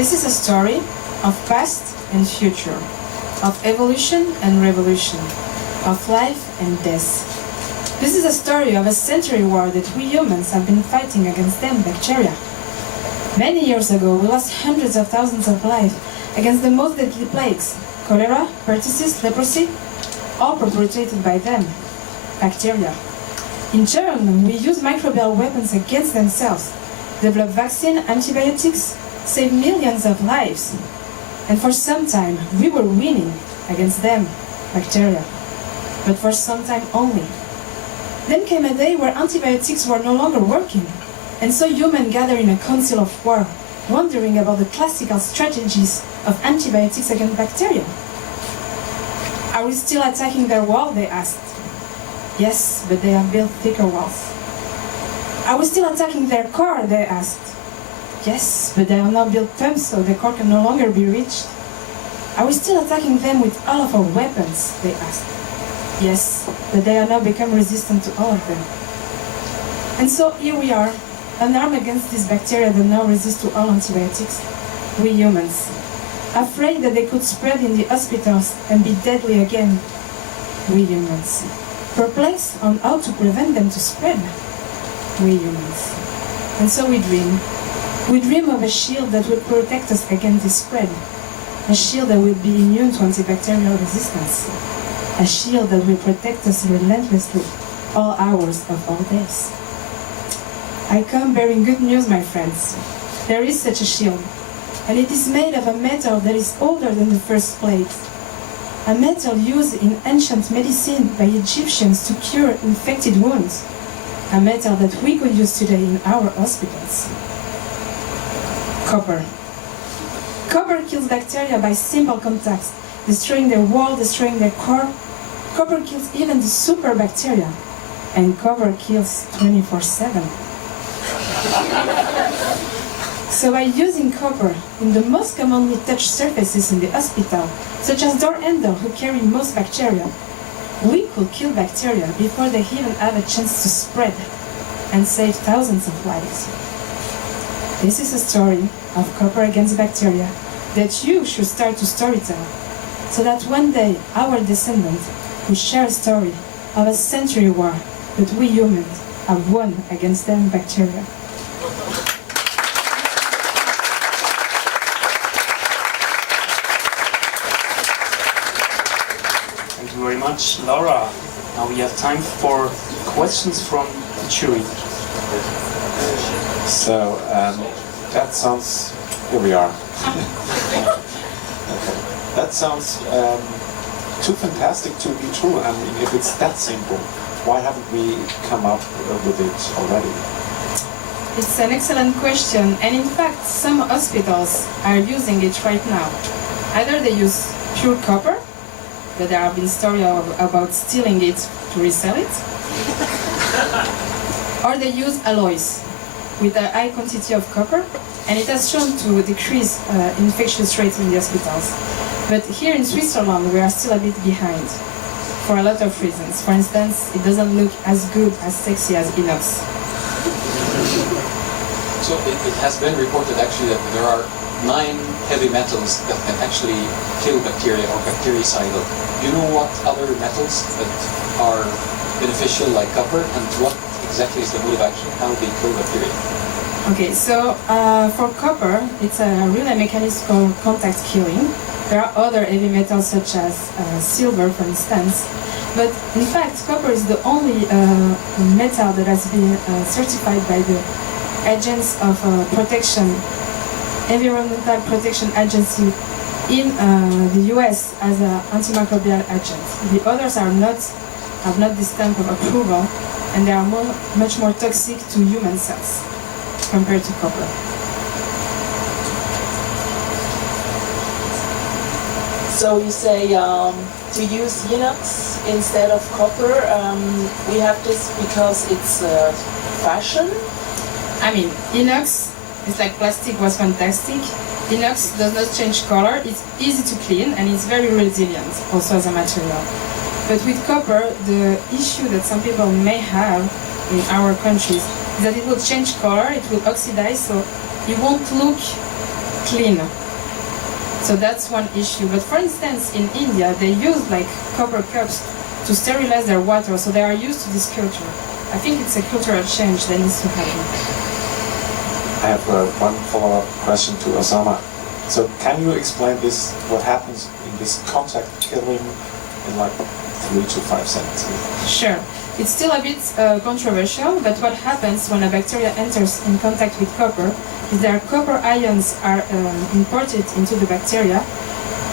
This is a story of past and future, of evolution and revolution, of life and death. This is a story of a century war that we humans have been fighting against them bacteria. Many years ago, we lost hundreds of thousands of lives against the most deadly plagues, cholera, pertussis, leprosy, all perpetrated by them, bacteria. In turn, we use microbial weapons against themselves, develop vaccine, antibiotics, save millions of lives. And for some time, we were winning against them, bacteria, but for some time only. Then came a day where antibiotics were no longer working, and so humans gathered in a council of war, wondering about the classical strategies of antibiotics against bacteria. Are we still attacking their wall, they asked. Yes, but they have built thicker walls. Are we still attacking their core, they asked. Yes, but they have now built pumps so the core can no longer be reached. Are we still attacking them with all of our weapons, they asked. Yes, but they have now become resistant to all of them. And so here we are, unarmed against these bacteria that now resist to all antibiotics, we humans, afraid that they could spread in the hospitals and be deadly again, we humans, perplexed on how to prevent them to spread, we humans. And so we dream of a shield that will protect us against this spread, a shield that will be immune to antibacterial resistance, a shield that will protect us relentlessly all hours of all days. I come bearing good news, my friends. There is such a shield, and it is made of a metal that is older than the first plate, a metal used in ancient medicine by Egyptians to cure infected wounds, a metal that we could use today in our hospitals. Copper. Copper kills bacteria by simple contacts, destroying their wall, destroying their core. Copper kills even the superbacteria, and copper kills 24/7. So by using copper in the most commonly touched surfaces in the hospital, such as door handles who carry most bacteria, we could kill bacteria before they even have a chance to spread and save thousands of lives. This is a story of copper against bacteria that you should start to storytell, so that one day our descendants will share a story of a century war that we humans have won against them bacteria. Thank you very much, Laura. Now we have time for questions from the jury. So, that sounds... Here we are. That sounds too fantastic to be true. I mean, if it's that simple, why haven't we come up with it already? It's an excellent question, and in fact, some hospitals are using it right now. Either they use pure copper, but there have been stories about stealing it to resell it, or they use alloys with a high quantity of copper, and it has shown to decrease infectious rates in the hospitals. But here in Switzerland, we are still a bit behind for a lot of reasons. For instance, it doesn't look as good, as sexy as inox. So it has been reported actually that there are 9 heavy metals that can actually kill bacteria or bactericidal. Do you know what other metals that are beneficial like copper, and what exactly is the mode of action, how they kill bacteria? Okay, so for copper, it's a relay mechanism called contact killing. There are other heavy metals such as silver, for instance. But in fact, copper is the only metal that has been certified by the agents of protection, Environmental Protection Agency in the US as an antimicrobial agent. The others have not this stamp of approval, and they are much more toxic to human cells compared to copper. So you say to use inox instead of copper. We have this because it's fashion. I mean, inox is like plastic was fantastic. Inox does not change color, it's easy to clean, and it's very resilient also as a material. But with copper, the issue that some people may have in our countries is that it will change color, it will oxidize, so it won't look clean. So that's one issue. But for instance, in India, they use like copper cups to sterilize their water, so they are used to this culture. I think it's a cultural change that needs to happen. I have one follow-up question to Osama. So can you explain this, what happens in this contact killing in like 3 to 5 sentences? Sure. It's still a bit controversial, but what happens when a bacteria enters in contact with copper is that copper ions are imported into the bacteria.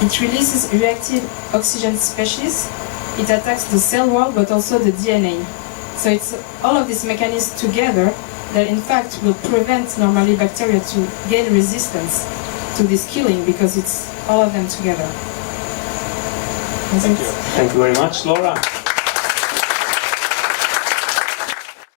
It releases reactive oxygen species. It attacks the cell wall, but also the DNA. So it's all of these mechanisms together that in fact will prevent normally bacteria to gain resistance to this killing, because it's all of them together. Thank you. Thank you very much, Laura.